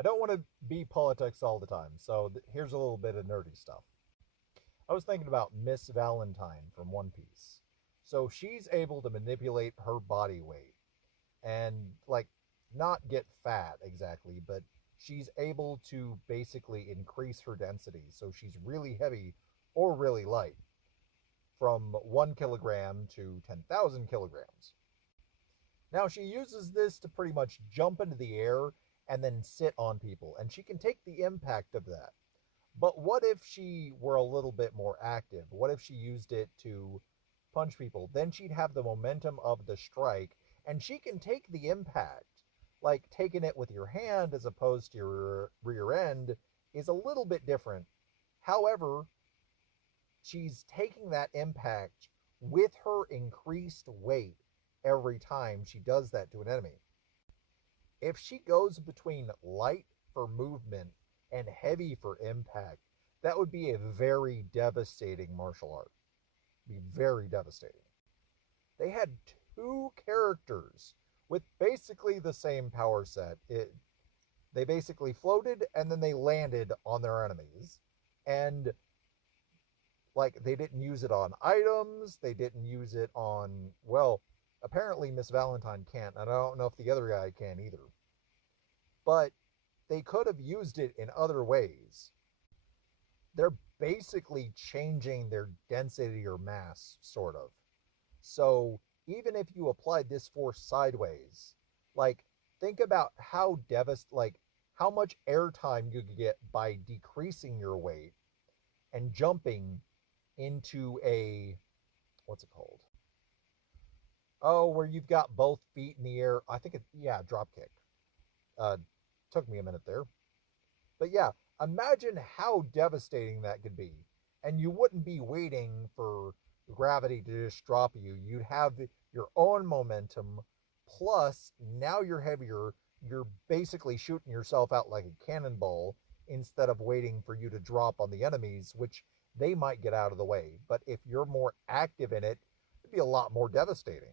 I don't want to be politics all the time, so here's a little bit of nerdy stuff. I was thinking about Miss Valentine from One Piece. So she's able to manipulate her body weight and, like, not get fat exactly, but she's able to basically increase her density. So she's really heavy or really light from 1 kilogram to 10,000 kilograms. Now, she uses this to pretty much jump into the air and then sit on people, and she can take the impact of that. But what if she were a little bit more active? What if she used it to punch people? Then she'd have the momentum of the strike, and she can take the impact. Like taking it with your hand as opposed to your rear end is a little bit different. However, she's taking that impact with her increased weight every time she does that to an enemy. If she goes between light for movement and heavy for impact, that would be a very devastating martial art. Be very devastating. They had two characters with basically the same power set. They basically floated and then they landed on their enemies. And like they didn't use it on items, they didn't use it on, well, apparently Miss Valentine can't, and I don't know if the other guy can either. But they could have used it in other ways. They're basically changing their density or mass, sort of. So even if you applied this force sideways, like think about how much airtime you could get by decreasing your weight and jumping into a, what's it called? Oh, where you've got both feet in the air. I think yeah, drop kick. Uh, Took me a minute there. But yeah, imagine how devastating that could be. And you wouldn't be waiting for gravity to just drop you. You'd have your own momentum. Plus, now you're heavier. You're basically shooting yourself out like a cannonball instead of waiting for you to drop on the enemies, which they might get out of the way. But if you're more active in it, it'd be a lot more devastating.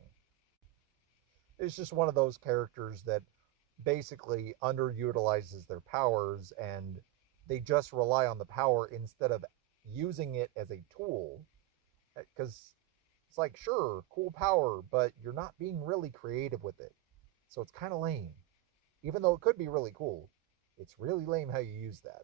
It's just one of those characters that basically underutilizes their powers and they just rely on the power instead of using it as a tool. Because it's like, sure, cool power, but you're not being really creative with it. So it's kind of lame. Even though it could be really cool, it's really lame how you use that.